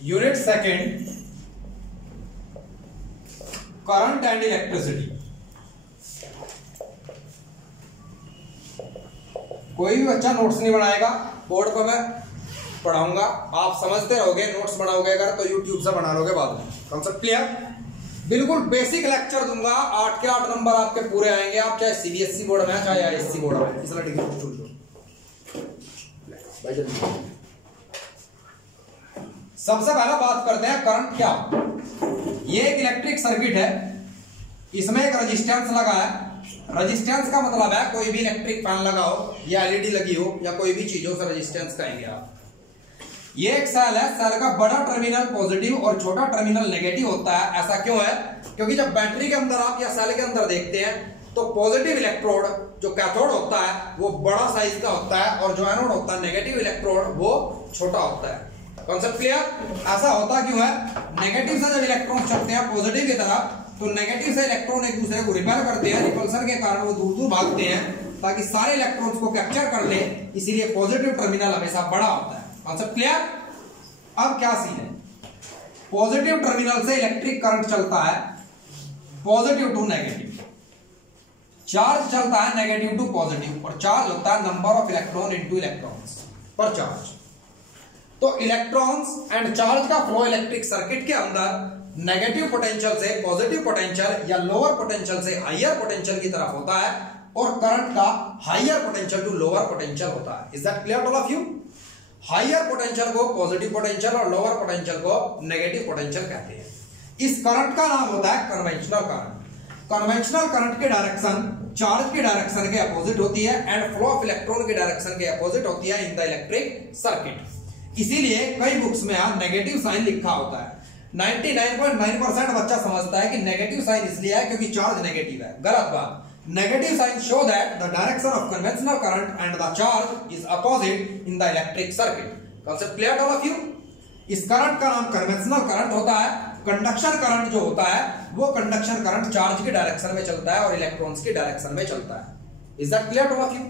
Unit second current and electricity. कोई भी बच्चा नोट्स नहीं बनाएगा, बोर्ड पर मैं पढ़ाऊंगा, आप समझते रहोगे, नोट्स बनाओगे अगर तो यूट्यूब से बना लोगे बाद में। Concept clear? बिल्कुल बेसिक लेक्चर दूंगा, 8 के 8 नंबर आपके पूरे आएंगे, आप चाहे सीबीएसई बोर्ड में चाहे आईएससी बोर्ड में। इसलिए डिग्री सबसे पहले बात करते हैं करंट क्या। ये एक इलेक्ट्रिक सर्किट है, इसमें एक रेजिस्टेंस लगा है। रेजिस्टेंस का मतलब है कोई भी इलेक्ट्रिक फैन लगा हो या एलईडी लगी हो या कोई भी चीज हो, उसे रेजिस्टेंस कहेंगे आप। ये एक सेल है, सेल का बड़ा टर्मिनल पॉजिटिव और छोटा टर्मिनल नेगेटिव होता है। ऐसा क्यों है? क्योंकि जब बैटरी के अंदर आप या सेल के अंदर देखते हैं तो पॉजिटिव इलेक्ट्रोड जो कैथोड होता है वो बड़ा साइज का होता है और जो एनोड होता है नेगेटिव इलेक्ट्रोड वो छोटा होता है। Concept clear? ऐसा होता क्यों है? नेगेटिव से जब इलेक्ट्रॉन चलते हैं पॉजिटिव की तरफ तो नेगेटिव से इलेक्ट्रॉन एक दूसरे को रिपेल करते हैं, रिपल्सन के कारण वो दूर दूर भागते हैं ताकि सारे इलेक्ट्रॉन्स को कैप्चर कर ले, इसीलिए पॉजिटिव टर्मिनल हमेशा बड़ा होता है। Concept clear? अब क्या सीन है? पॉजिटिव टर्मिनल से इलेक्ट्रिक करंट चलता है पॉजिटिव टू नेगेटिव, चार्ज चलता है नेगेटिव टू पॉजिटिव और चार्ज होता है number of electron into electrons पर चार्ज। तो इलेक्ट्रॉन्स एंड चार्ज का फ्लो इलेक्ट्रिक सर्किट के अंदर नेगेटिव पोटेंशियल से पॉजिटिव पोटेंशियल या लोअर पोटेंशियल से हायर पोटेंशियल की तरफ होता है और करंट का higher potential to lower potential होता है। Is that clear all of you? Higher potential को पॉजिटिव पोटेंशियल और लोअर पोटेंशियल को नेगेटिव पोटेंशियल कहते हैं। इस करंट का नाम होता है कन्वेंशनल करंट। कन्वेंशनल करंट की डायरेक्शन चार्ज की डायरेक्शन के अपोजिट होती है एंड फ्लो ऑफ इलेक्ट्रॉन की डायरेक्शन के अपोजिट होती है इन द इलेक्ट्रिक सर्किट। इसीलिए कई बुक्स में यहां नेगेटिव साइन लिखा होता है। 99.9% बच्चा समझता है कि नेगेटिव साइन इसलिए है क्योंकि चार्ज नेगेटिव है। गलत बात। Negative sign show that the direction of conventional current and the charge is opposite in the electric circuit. Concept clear all of you? इस करंट का नाम कन्वेंशनल करंट होता है। कंडक्शन करंट जो होता है वो कंडक्शन करंट चार्ज की डायरेक्शन में चलता है और इलेक्ट्रॉन्स की डायरेक्शन में चलता है। Is that clear all of you?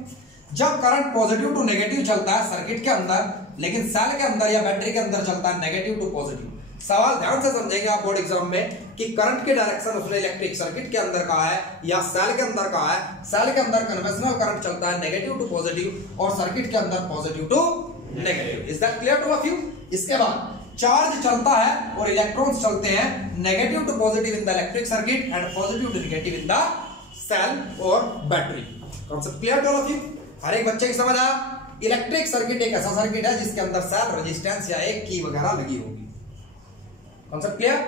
जब करंट पॉजिटिव टू नेगेटिव चलता है सर्किट के अंदर, लेकिन सेल के अंदर या बैटरी के अंदर चलता है नेगेटिव टू पॉजिटिव। सवाल ध्यान से समझेंगे आप बोर्ड एग्जाम में कि करंट की डायरेक्शन उसने इलेक्ट्रिक सर्किट के अंदर कहा है या सेल के अंदर कहा है। सेल के अंदर कन्वेंशनल करंट चलता है नेगेटिव टू पॉजिटिव और सर्किट के अंदर positive to negative. Is that clear to of you? इसके बाद चार्ज चलता है और इलेक्ट्रॉन्स चलते हैं negative to positive in the electric circuit and positive to negative in the cell और battery. Concept clear to all of you? हर एक बच्चे की समझ आया? इलेक्ट्रिक सर्किट एक ऐसा सर्किट है जिसके अंदर सेल रेजिस्टेंस या एक की वगैरह लगी होगी। Concept clear?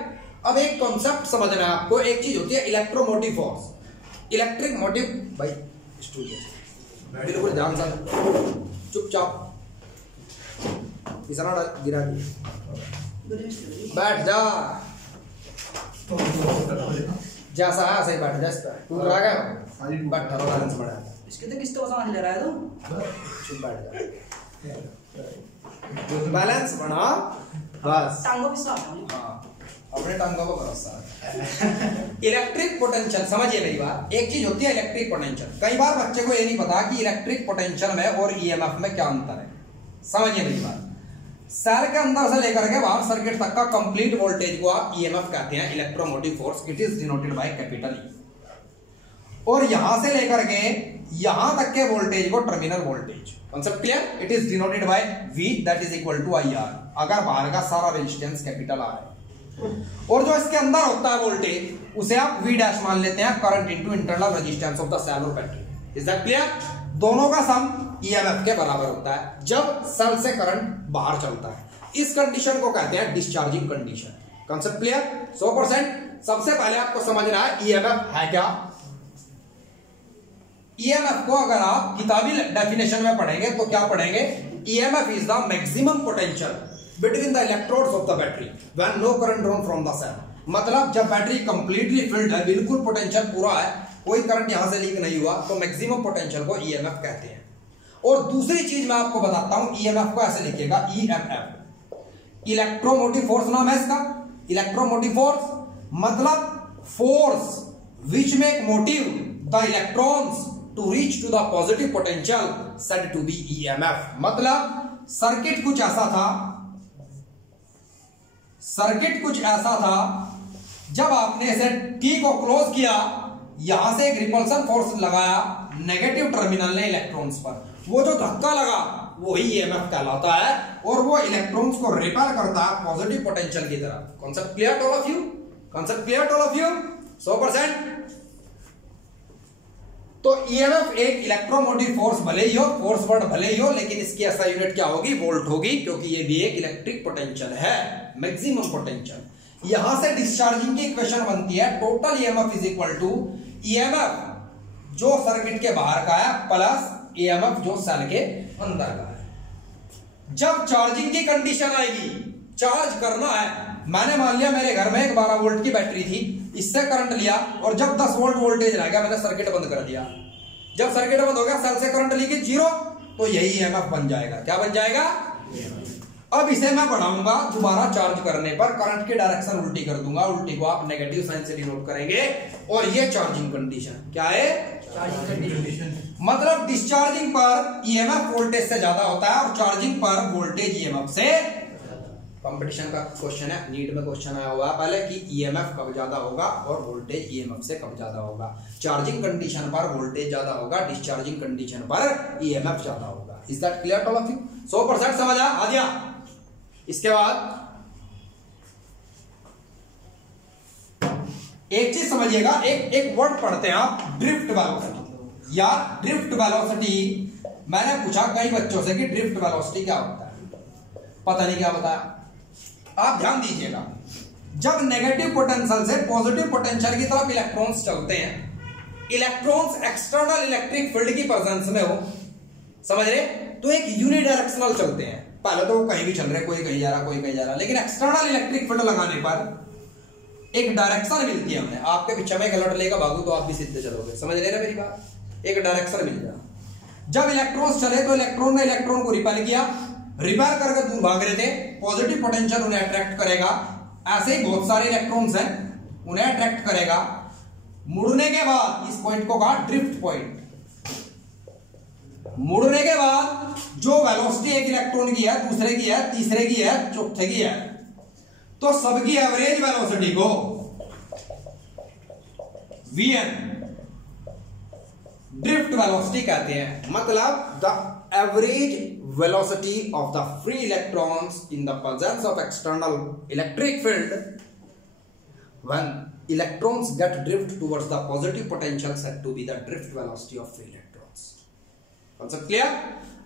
अब एक कॉन्सेप्ट समझना है आपको। एक चीज होती है इलेक्ट्रोमोटिव फोर्स, इलेक्ट्रिक मोटिव। भाई स्टूडेंट बिल्कुल ध्यान से चुपचाप पिसना गिरा बैठ जा, जैसा है ऐसे ही बैठ जा। इस पर तू आ गया बैठ बैलेंस बढ़ा। इसके तो किस तो सामान ले रहा है तू? चुप बैठ जा, बैलेंस बना बस। टांगों पे साफ। हाँ, अपने टांगों को भरोसा। इलेक्ट्रिक पोटेंशियल समझिए मेरी बात। एक चीज होती है इलेक्ट्रिक पोटेंशियल। कई बार बच्चे को ये नहीं पता कि इलेक्ट्रिक पोटेंशियल में और ईएमएफ में क्या अंतर है। समझिए मेरी बात। सेल के अंदर से लेकर के बाहर सर्किट तक का कंप्लीट वोल्टेज को आप ईएमएफ कहते हैं, electromotive force. It is denoted by capital E. और यहां से लेकर के यहां तक के वोल्टेज को terminal voltage. Concept clear? It is denoted by V that is equal to IR अगर बाहर का सारा रेजिस्टेंस कैपिटल R है। और जो इसके अंदर होता है वोल्टेज उसे आप V डैश मान लेते हैं, current into internal resistance of the cell और बैटरी। Is that clear? दोनों का सम EMF के बराबर होता है जब सेल से करंट बाहर चलता है। इस कंडीशन को कहते हैं डिस्चार्जिंग कंडीशन। Concept clear? 100%। सबसे पहले आपको समझना है EMF है क्या। EMF को अगर आप किताबी डेफिनेशन में पढ़ेंगे तो क्या पढ़ेंगे? EMF is the maximum potential between the electrodes of the battery when no current drawn from the cell. मतलब जब बैटरी कंप्लीटली फिल्ड है, बिल्कुल पोटेंशियल पूरा है, कोई करंट यहां से लीक नहीं हुआ, तो मैक्सिमम पोटेंशियल को EMF कहते हैं। और दूसरी चीज मैं आपको बताता हूं, EMF को ऐसे लिखिएगा EMF, इलेक्ट्रोमोटिव फोर्स नाम है इसका। इलेक्ट्रोमोटिव फोर्स मतलब force which make motive the electrons to reach to the positive potential said to be EMF। मतलब सर्किट कुछ ऐसा था सर्किट कुछ ऐसा था, जब आपने इसे की को क्लोज किया, यहां से एक रिपल्सन फोर्स लगाया नेगेटिव टर्मिनल ने इलेक्ट्रॉन्स पर, वो जो धक्का लगा वही ईएमएफ कहलाता है और वो इलेक्ट्रॉन्स को रिपेल करता है पॉजिटिव पोटेंशियल की तरफ। Concept clear to all of you? Concept clear to all of you? 100%। तो ईएमएफ एक इलेक्ट्रोमोटिव फोर्स भले ही हो, फोर्स वर्ड भले ही हो, लेकिन इसकी ऐसा यूनिट क्या होगी? वोल्ट होगी, क्योंकि ये भी एक इलेक्ट्रिक पोटेंशियल है, मैक्सिमम पोटेंशियल। यहां से डिस्चार्जिंग की इक्वेशन बनती है total EMF is equal to EMF जो सर्किट के बाहर का है प्लस ईएमएफ जो सेल के अंदर का है। जब चार्जिंग की कंडीशन आएगी, चार्ज करना है, मैंने मान लिया मेरे घर में एक 12 वोल्ट की बैटरी थी, इससे करंट लिया और जब 10 वोल्ट वोल्टेज रह गया मैंने सर्किट बंद कर दिया। जब सर्किट बंद हो गया, सेल से करंट ली गई 0, तो यही ईएमएफ बन जाएगा। क्या बन जाएगा? अब इसे मैं बढ़ाऊंगा, दोबारा चार्ज करने पर करंट की डायरेक्शन उल्टी कर दूंगा, उल्टी को आप नेगेटिव साइन से डिनोट करेंगे, और ये चार्जिंग कंडीशन क्या है? Charging condition. मतलब डिस्चार्जिंग पर ईएमएफ वोल्टेज से ज्यादा होता है और चार्जिंग पर वोल्टेज ईएमएफ से। कंपटीशन का क्वेश्चन है, नीट में क्वेश्चन आया हुआ पहले कि ईएमएफ कब ज्यादा होगा और वोल्टेज ईएमएफ से कब ज्यादा होगा। चार्जिंग कंडीशन पर वोल्टेज ज्यादा होगा, डिस्चार्जिंग कंडीशन पर ईएमएफ ज्यादा होगा। Is that clear to all of you? 100% समझ आ गया? इसके बाद एक चीज समझिएगा, एक वर्ड पढ़ते हैं आप, ड्रिफ्ट वेलोसिटी या ड्रिफ्ट वेलोसिटी। मैंने पूछा कई बच्चों से कि ड्रिफ्ट वेलोसिटी क्या होता है, पता नहीं क्या बताया। आप ध्यान दीजिएगा, जब नेगेटिव पोटेंशियल से पॉजिटिव पोटेंशियल की तरफ इलेक्ट्रॉन्स चलते हैं, इलेक्ट्रॉन्स एक्सटर्नल इलेक्ट्रिक फील्ड की प्रेजेंस में हो, समझ रहे, तो एक यूनिडायरेक्शनल चलते हैं। पहले तो कहीं भी चल रहे, कोई कहीं जा रहा, कोई कहीं जा रहा, लेकिन एक्सटर्नल इलेक्ट्रिक फील्ड लगाने पर एक डायरेक्शन मिलती है हमें। आपके पीछे में एक अलर्ट लेगा भागू तो आप भी सीधे चलोगे, समझ रहे ना मेरी बात? एक डायरेक्शन मिल जाए। जब इलेक्ट्रॉन्स चले तो इलेक्ट्रॉन ने इलेक्ट्रॉन को रिपेल किया, रिपेल करके दूर भाग रहे थे, पॉजिटिव पोटेंशियल उन्हें अट्रैक्ट करेगा। ऐसे ही बहुत सारे इलेक्ट्रॉन्स हैं, उन्हें अट्रैक्ट करेगा। मुड़ने के बाद इस पॉइंट को कहा ड्रिफ्ट पॉइंट। मुड़ने के बाद जो वेलोसिटी एक इलेक्ट्रॉन की है, दूसरे की है, तीसरे की है, चौथे की है, तो सबकी एवरेज वेलोसिटी को Vn ड्रिफ्ट वेलोसिटी कहते हैं। मतलब the average velocity of the free electrons in the presence of external electric field when electrons get drift towards the positive potential said to be the drift velocity of free electrons. Concept clear?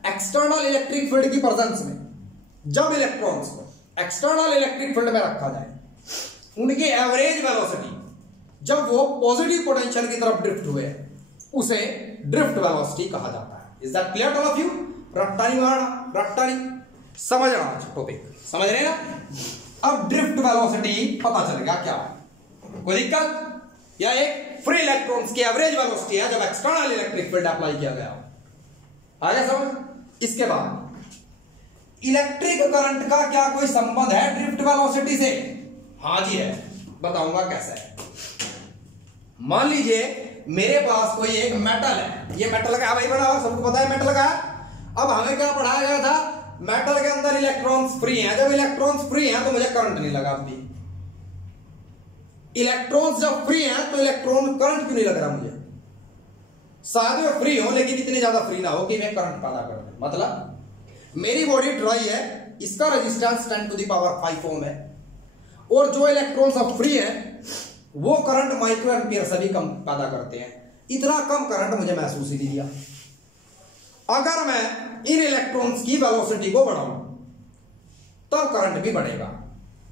External electric field की presence में जब electrons को external electric field में रखा जाए, उनकी average velocity जब वो पॉजिटिव पोटेंशियल की तरफ ड्रिफ्ट हुए, उसे ड्रिफ्ट वेलोसिटी कहा जाता है। Is that clear to all of you? रट्टा नहीं मारना, रट्टा नहीं, समझना टॉपिक, समझ रहे ना? अब ड्रिफ्ट वेलोसिटी पता चल गया क्या है, कोई दिक्कत? या एक फ्री इलेक्ट्रॉन्स की एवरेज वेलोसिटी है जब एक्सटर्नल इलेक्ट्रिक फील्ड अप्लाई किया गया, आ गया समझ? इसके बाद इलेक्ट्रिक करंट का क्या कोई संबंध है ड्रिफ्ट वेलोसिटी से? हाँ जी है, बताऊंगा कैसे है। मान लीजिए मेरे पास कोई एक मेटल है, ये मेटल का भाई बना हुआ, सबको पता है मेटल का। अब हमें क्या पढ़ाया गया था? मेटल के अंदर इलेक्ट्रॉन्स फ्री हैं। जब इलेक्ट्रॉन्स फ्री हैं तो मुझे करंट नहीं लगा। अभी इलेक्ट्रॉन्स जब फ्री हैं तो इलेक्ट्रॉन करंट क्यों नहीं लग रहा मुझे? शायद वे फ्री हो लेकिन इतने ज्यादा फ्री ना हो कि मैं करंट पैदा कर दूं। मतलब मेरी बॉडी ड्राई है, इसका रेजिस्टेंस 10 टू द पावर 5 ओम है, और जो इलेक्ट्रॉन्स अब फ्री हैं वो करंट माइक्रो एम्पियर से भी कम पैदा करते हैं। इतना कम करंट मुझे महसूस ही नहीं दिया। अगर मैं इन इलेक्ट्रॉन्स की वेलोसिटी को बढ़ाऊं तब करंट भी बढ़ेगा।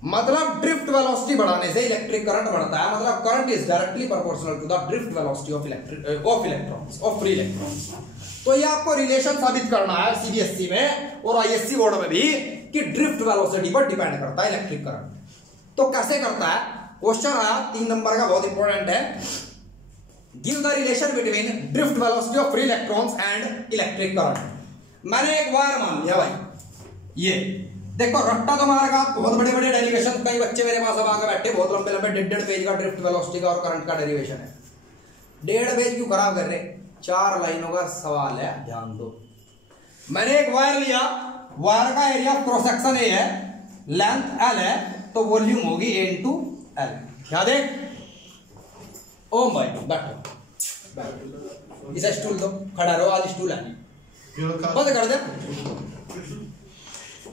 मतलब ड्रिफ्ट वेलोसिटी बढ़ाने से इलेक्ट्रिक करंट बढ़ता है। मतलब current is directly proportional to the drift velocity of electrons of free electrons. तो ये आपको रिलेशन साबित करना है सीबीएसई में और आईएससी बोर्ड में भी कि ड्रिफ्ट वेलोसिटी पर डिपेंड करता है इलेक्ट्रिक करंट। तो कैसे करता है? क्वेश्चन आया 3 नंबर का, बहुत इंपॉर्टेंट है। Give the relation between drift velocity of free electrons and electric current. मैंने एक वायर मान लिया भाई, ये देखो रट्टा तो मारेगा। बहुत बड़े बड़े डेरिवेशन, कई बच्चे मेरे पास अब आगे बैठे, बहुत लंबे लंबे 1.5 पेज का ड्रिफ्ट वेलोसिटी का और करंट का डेरिवेशन है। 1.5 पेज क्यों खराब कर रहे? 4 लाइनों का सवाल है, ध्यान दो। मैंने एक वायर लिया, वायर का area of cross section A है, लेंथ एल है, तो वॉल्यूम होगी A इंटू एल। क्या देख ओ भाई बैठो, इसे स्टूल दो, खड़ा रहो, आज स्टूल है बंद कर दे।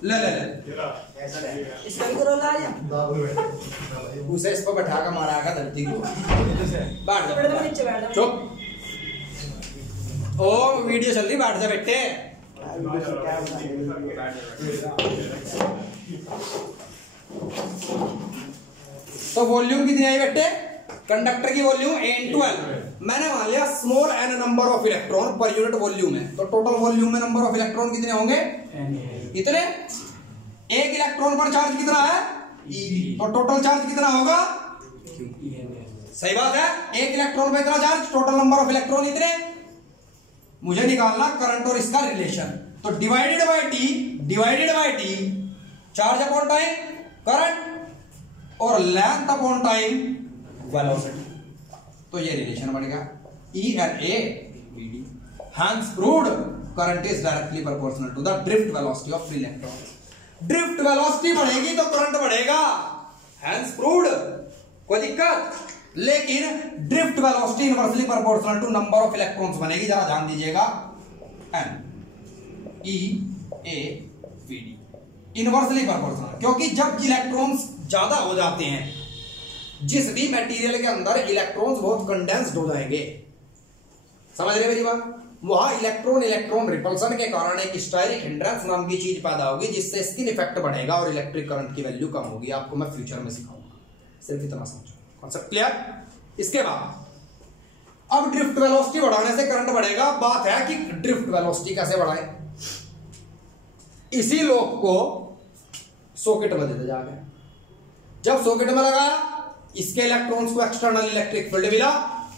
ले ले ले इसका भी करो ला या उसे इस पर बैठा कर मारा का धरती को। बैठ जा, नीचे बैठ जा। चुप। ओ वीडियो चल रही, बैठ जा बेटे। तो वॉल्यूम कितनी आई बेटे? कंडक्टर की वॉल्यूम A इंटू एल। मैंने मान लिया small n number of electron per unit volume है, तो टोटल वॉल्यूम में नंबर ऑफ इलेक्ट्रॉन कितने होंगे? इतने। एक इलेक्ट्रॉन पर चार्ज कितना है? तो टोटल चार्ज कितना होगा? सही बात है, एक इलेक्ट्रॉन पर इतना charge, total number of electron इतने। मुझे निकालना करंट और इसका रिलेशन, तो divided by T charge upon time current और लेंथ अपॉन टाइम वेलोसिटी। तो ये रिलेशन बन गया E/A VD। Hence proved current is directly proportional to the drift velocity of free electrons। Drift velocity बढ़ेगी तो करंट बढ़ेगा, Hence proved। कोई दिक्कत? लेकिन drift velocity inversely proportional to number of electrons बनेगी। जरा ध्यान दीजिएगा, N E/A VD inversely proportional, क्योंकि जब इलेक्ट्रॉन्स ज्यादा हो जाते हैं, जिस भी मटेरियल के अंदर इलेक्ट्रॉन्स बहुत कंडेंस्ड हो जाएंगे, समझ रहे मेरी बात, वहां इलेक्ट्रॉन रिपल्सन के कारण एक स्टायरिक हिंड्रेंस नाम की चीज पैदा होगी, जिससे स्किन इफेक्ट बढ़ेगा और इलेक्ट्रिक करंट की वैल्यू कम होगी। आपको मैं फ्यूचर में सिखाऊंगा, सिर्फ इतना समझो, कॉन्सेप्ट क्लियर? इसके बाद अब ड्रिफ्ट वेलोसिटी बढ़ाने से करंट बढ़ेगा। बात है कि ड्रिफ्ट वेलोसिटी कैसे बढ़ाएं? इसी लॉक को सॉकेट में देते जाके, जब सॉकेट में लगाया, इसके इलेक्ट्रॉन्स को एक्सटर्नल इलेक्ट्रिक फील्ड मिला,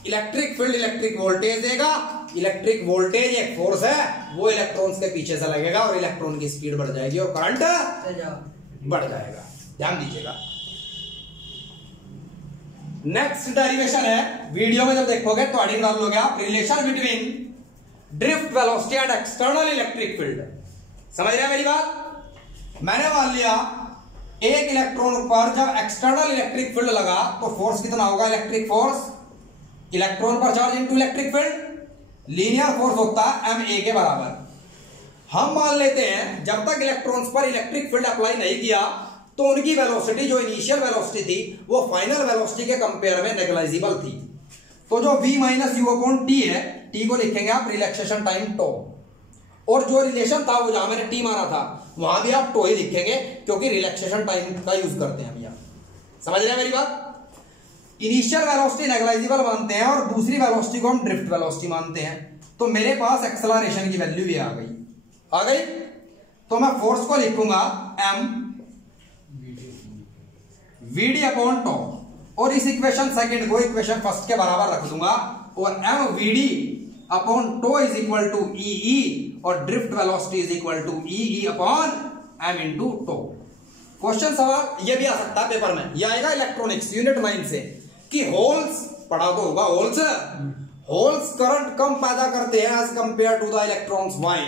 इलेक्ट्रिक फील्ड इलेक्ट्रिक वोल्टेज देगा, इलेक्ट्रिक वोल्टेज एक फोर्स है, वो इलेक्ट्रॉन्स के पीछे से लगेगा और इलेक्ट्रॉन की स्पीड बढ़ जाएगी और करंट बढ़ जाएगा। ध्यान दीजिएगा। नेक्स्ट डेरिवेशन है, वीडियो में जब देखोगे तो आड़ी डाल लोगे आप, relation between drift velocity and external electric field. समझ रहे हैं मेरी बात? मैंने मान लिया एक इलेक्ट्रॉन पर जब एक्सटर्नल इलेक्ट्रिक फील्ड लगा तो फोर्स कितना होगा? इलेक्ट्रिक फोर्स, इलेक्ट्रॉन पर charge into electric field, linear force होता है ma के बराबर। हम मान लेते हैं जब तक इलेक्ट्रॉन्स पर इलेक्ट्रिक फील्ड अप्लाई नहीं किया तो उनकी वेलोसिटी, जो इनिशियल वेलोसिटी थी, वो फाइनल वेलोसिटी के कंपेयर में नेग्लिजिबल थी। तो जो v minus you upon T है, टी को लिखेंगे आप रिलैक्सेशन टाइम टो, और जो रिलेशन था वो जहां मैंने टी माना था वहां भी आप टो ही लिखेंगे, क्योंकि रिलैक्सेशन टाइम का यूज करते हैं भैया। समझ रहे हैं मेरी बात? इनिशियल वेलोसिटी नेग्लिजिबल मानते हैं और दूसरी वेलोसिटी को हम ड्रिफ्ट वेलोसिटी मानते हैं। तो मेरे पास एक्सेलरेशन की वैल्यू भी आ गई। तो मैं फोर्स को लिखूंगा m vd अपॉन टो, और इस इक्वेशन सेकंड को इक्वेशन फर्स्ट के बराबर रख दूंगा, और m vd upon tau is equal to E, और drift velocity is equal to E upon m into tau. Question सवाल ये भी आ सकता है पेपर में, ये आएगा इलेक्ट्रॉनिक्स यूनिट 9 से, कि होल्स पढ़ा तो होगा, होल्स करंट कम पैदा करते हैं as compare to the electrons. Why?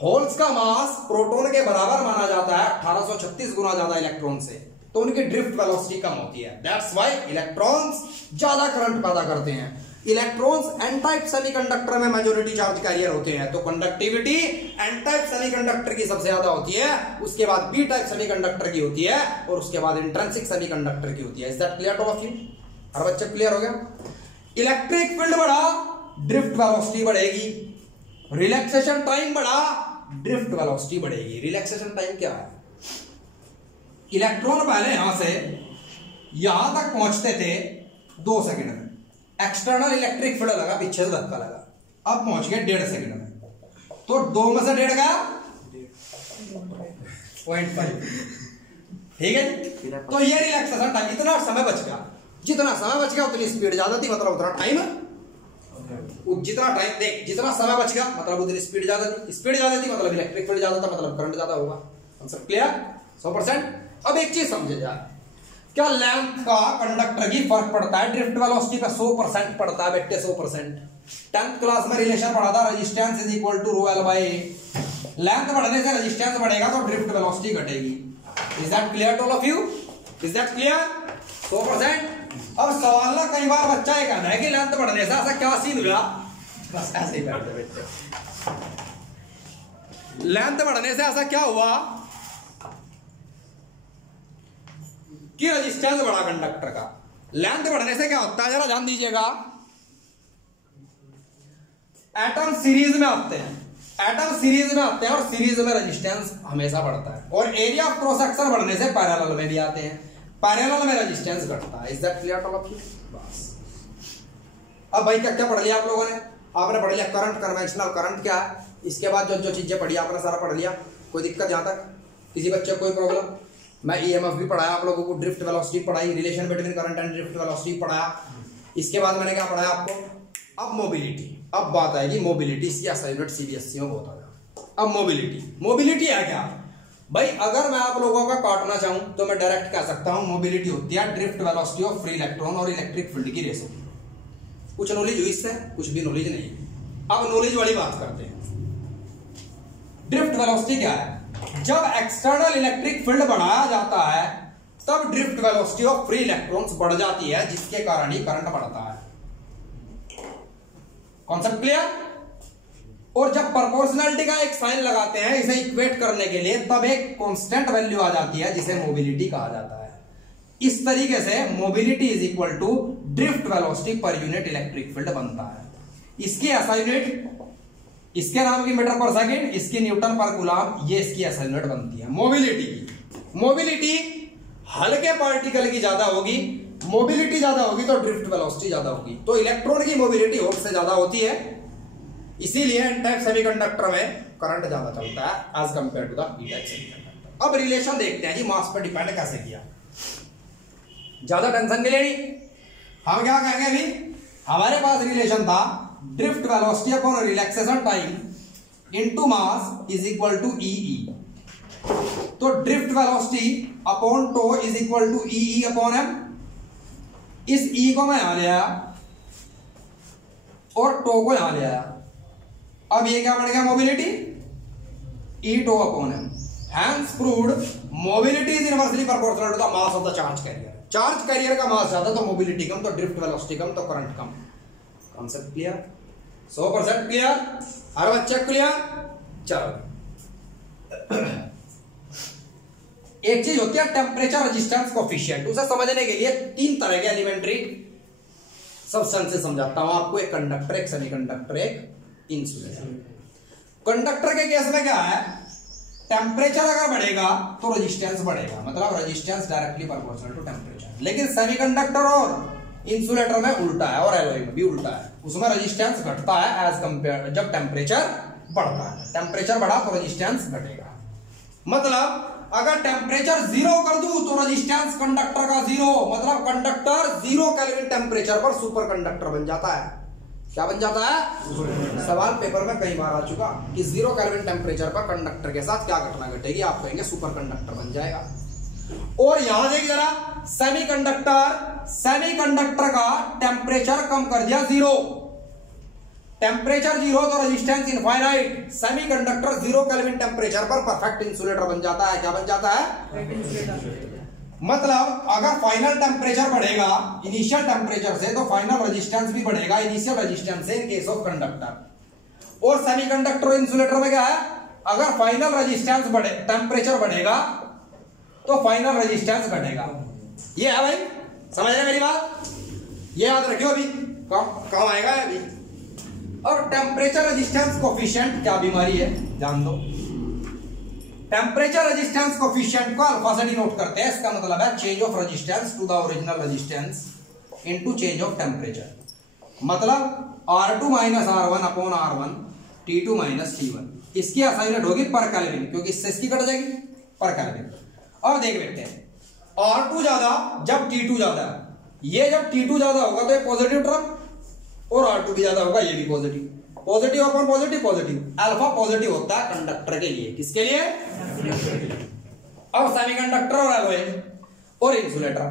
Holes का मास प्रोटॉन के बराबर माना जाता है 1836 गुना ज्यादा इलेक्ट्रॉन से, तो उनकी ड्रिफ्ट वेलोसिटी कम होती है। दैट्स व्हाई इलेक्ट्रॉन्स ज्यादा करंट पैदा करते हैं। इलेक्ट्रॉन्स एन टाइप सेमीकंडक्टर में मेजॉरिटी चार्ज कैरियर होते हैं, तो कंडक्टिविटी एन टाइप सेमीकंडक्टर की सबसे ज्यादा होती है, उसके बाद बी टाइप सेमीकंडक्टर की होती है, और उसके बाद इंट्रिंसिक सेमीकंडक्टर की होती है। Is that clear to of you? हर बच्चे क्लियर हो गया? इलेक्ट्रिक फील्ड बढ़ा, ड्रिफ्ट वेलोसिटी बढ़ेगी, रिलैक्सेशन टाइम बढ़ा, ड्रिफ्ट वेलोसिटी बढ़ेगी। रिलैक्सेशन टाइम क्या है? इलेक्ट्रॉन पहले यहां से यहां तक पहुंचते थे 2 सेकंड में, एक्सटर्नल इलेक्ट्रिक फील्ड लगा, पीछे से धक्का लगा, अब पहुंच गए 1.5 सेकंड में, तो 2 में से 1.5 गया 0.5। ठीक है, तो ये रिलैक्सेशन टाइम, इतना समय बच गया, जितना समय बच गया उतनी स्पीड ज्यादा थी, मतलब उतना टाइम, जितना टाइम देख, जितना समय बच गया मतलब उतनी स्पीड ज्यादा थी, स्पीड ज्यादा थी मतलब इलेक्ट्रिक फील्ड ज्यादा था, मतलब करंट ज्यादा होगा। Concept clear? 100%। अब एक चीज समझे जाए, क्या लेंथ का कंडक्टर की फर्क पड़ता है ड्रिफ्ट वेलोसिटी पे? 100% पड़ता है बेटे, 100%। 10th क्लास में रिलेशन पढ़ा था, resistance is equal to rho l by a. Length बढ़ने से रेजिस्टेंस बढ़ेगा तो ड्रिफ्ट वेलोसिटी घटेगी। Is that clear to all of you? Is that clear? 100%। अब सवाल ना कई बार बच्चा ये कहना है कि लेंथ बढ़ने से ऐसा क्या सीन हुआ, बस ऐसे ही बैठते बैठते, लेंथ बढ़ने से ऐसा क्या हुआ कि रेजिस्टेंस बढ़ा कंडक्टर का। लेंथ बढ़ने से क्या होता है जरा ध्यान दीजिएगा, एटम सीरीज में आते हैं, एटम सीरीज में आते हैं और सीरीज में रेजिस्टेंस हमेशा बढ़ता है, और एरिया ऑफ क्रॉस सेक्शन बढ़ने से पैरेलल में भी आते हैं, पैरेलल में रेजिस्टेंस घटता है। Is that clear to all of you? बस अब भाई क्या क्या पढ़ लिया आप लोगों ने? आपने पढ़ लिया करंट, कन्वेंशनल करंट क्या है, इसके बाद जो जो चीजें पढ़ी आपने सारा पढ़ लिया। कोई दिक्कत जहां तक किसी बच्चे को कोई प्रॉब्लम? मैं ईएमएफ भी पढ़ाया आप लोगों को, ड्रिफ्ट वेलोसिटी पढ़ाई, relation between current and drift velocity पढ़ाया। इसके बाद मैंने क्या पढ़ाया आपको? अब मोबिलिटी। अब बात आएगी मोबिलिटी, इसकी असाइनमेंट सीबीएसई में बहुत आया। अब मोबिलिटी, मोबिलिटी है क्या भाई? अगर मैं आप लोगों का काटना चाहूं तो मैं डायरेक्ट कह सकता हूं मोबिलिटी होती है drift velocity of free electron और इलेक्ट्रिक फील्ड की रेशो। कुछ नॉलेज हुई इससे? कुछ भी नॉलेज नहीं। अब नॉलेज वाली बात करते हैं। ड्रिफ्ट वेलोसिटी क्या है? जब एक्सटर्नल इलेक्ट्रिक फील्ड बढ़ाया जाता है तब drift velocity of free electrons बढ़ जाती है, जिसके कारण ही करंट बढ़ता है। Concept clear? और जब प्रोपोर्शनलिटी का एक साइन लगाते हैं इसे इक्वेट करने के लिए, तब एक कांस्टेंट वैल्यू आ जाती है जिसे मोबिलिटी कहा जाता है। इस तरीके से mobility is equal to drift velocity per unit electric field बनता है। इसकी एसआई यूनिट, इसके नाम की मीटर पर सेकंड, इसकी न्यूटन पर कूलम, ये इसकी एसआई यूनिट बनती है मोबिलिटी की। मोबिलिटी हल्के पार्टिकल की ज्यादा होगी, मोबिलिटी ज्यादा होगी तो ड्रिफ्ट वेलोसिटी ज्यादा होगी। तो इलेक्ट्रॉन की मोबिलिटी होल से ज्यादा होती है, इसीलिए एन टाइप सेमीकंडक्टर में करंट ज्यादा चलता है as compare to the p type semiconductor. अब रिलेशन देखते हैं जी, मास पर डिपेंड कैसे किया। ज्यादा टेंशन नहीं लेनी, हम क्या कहेंगे अभी? हमारे पास रिलेशन था drift velocity upon relaxation time into mass is equal to E. तो drift velocity upon tau is equal to E upon M. इस ई को मैं यहां ले आया और टो को यहां ले आया। अब ये क्या बन गया? Mobility e tau upon m. Hence proved mobility is inversely proportional to the mass of the charge carrier. Charge carrier का मास ज्यादा तो मोबिलिटी कम, तो ड्रिफ्ट वेलोसिटी कम तो करंट कम। Concept clear? 100% क्लियर? हर बच्चे क्लियर? चलो एक चीज होती है टेम्परेचर रेजिस्टेंस कोएफिशिएंट। उसे समझने के लिए तीन तरह के एलिमेंट्री सब्सटेंस से समझाता हूं आपको। एक कंडक्टर, एक सेमीकंडक्टर, एक इंसुलेटर। कंडक्टर के केस में क्या है? टेम्परेचर अगर बढ़ेगा तो रेजिस्टेंस बढ़ेगा, मतलब resistance directly proportional to temperature. लेकिन सेमीकंडक्टर और इंसुलेटर में उल्टा है, और एलॉय में भी उल्टा है। उसमें रेजिस्टेंस घटता है एज कंपेयर जब टेम्परेचर बढ़ता है। टेम्परेचर बढ़ा तो रेजिस्टेंस घटेगा। मतलब अगर टेम्परेचर 0 कर दूं तो रेजिस्टेंस कंडक्टर का 0, मतलब कंडक्टर 0 केल्विन टेम्परेचर पर सुपर कंडक्टर बन जाता है। क्या बन जाता है? सवाल पेपर में कई बार आ चुका कि 0 केल्विन टेम्परेचर पर कंडक्टर के साथ क्या घटना घटेगी? आप कहेंगे सुपर कंडक्टर बन जाएगा। और यहां देखिए जरा, सेमीकंडक्टर का टेम्परेचर कम कर दिया 0, टेम्परेचर 0 तो resistance infinite. Semiconductor 0 kelvin temperature पर परफेक्ट इंसुलेटर बन जाता है। क्या बन जाता है? मतलब अगर फाइनल टेम्परेचर बढ़ेगा इनिशियल टेम्परेचर से, तो फाइनल रेजिस्टेंस भी बढ़ेगा इनिशियल रेजिस्टेंस से इन केस ऑफ कंडक्टर। और सेमीकंडक्टर इंसुलेटर में क्या है? अगर फाइनल रेजिस्टेंस बढ़े, टेम्परेचर बढ़ेगा तो फाइनल रेजिस्टेंस घटेगा। ये है भाई, समझ रहे मेरी बात? ये याद रखियो, अभी काम आएगा अभी। और टेम्परेचर रेजिस्टेंस कोएफिशिएंट क्या बीमारी है जान दो। टेम्परेचर रेजिस्टेंस कोएफिशिएंट को अल्फा से डिनोट करते हैं। इसका मतलब है change of resistance to the original resistance into change of temperature. मतलब R2 minus R1 upon R1 T2 minus T1। इसकी एसआई यूनिट होगी पर केल्विन, क्योंकि इससे इसकी कट जाएगी पर केल्विन। अब देख लेते हैं R2 ज्यादा जब T2 ज्यादा, ये जब T2 ज्यादा होगा तो ये पॉजिटिव टर्म, और R2 भी ज्यादा होगा ये भी positive. Positive upon positive positive. Alpha positive होता है कंडक्टर के लिए। किसके लिए? अब सेमीकंडक्टर और एलॉय और इंसुलेटर,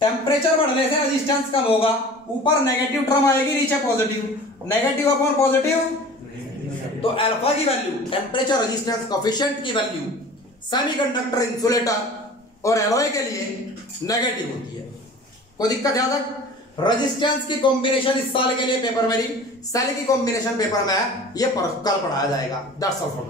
टेम्परेचर बढ़ने से रेजिस्टेंस कम होगा, ऊपर नेगेटिव टर्म आएगी नीचे पॉजिटिव। नेगेटिव अपॉन पॉजिटिव, तो अल्फा की वैल्यू टेम्परेचर रेजिस्टेंस कोएफिशिएंट की वैल्यू सेमीकंडक्टर इंसुलेटर और एलॉय के लिए नेगेटिव होती है। कोई दिक्कत यहां तक? रेजिस्टेंस की कॉम्बिनेशन इस साल के लिए पेपर में नहीं, सेल की कॉम्बिनेशन पेपर में है, ये कल पढ़ाया जाएगा। That's all for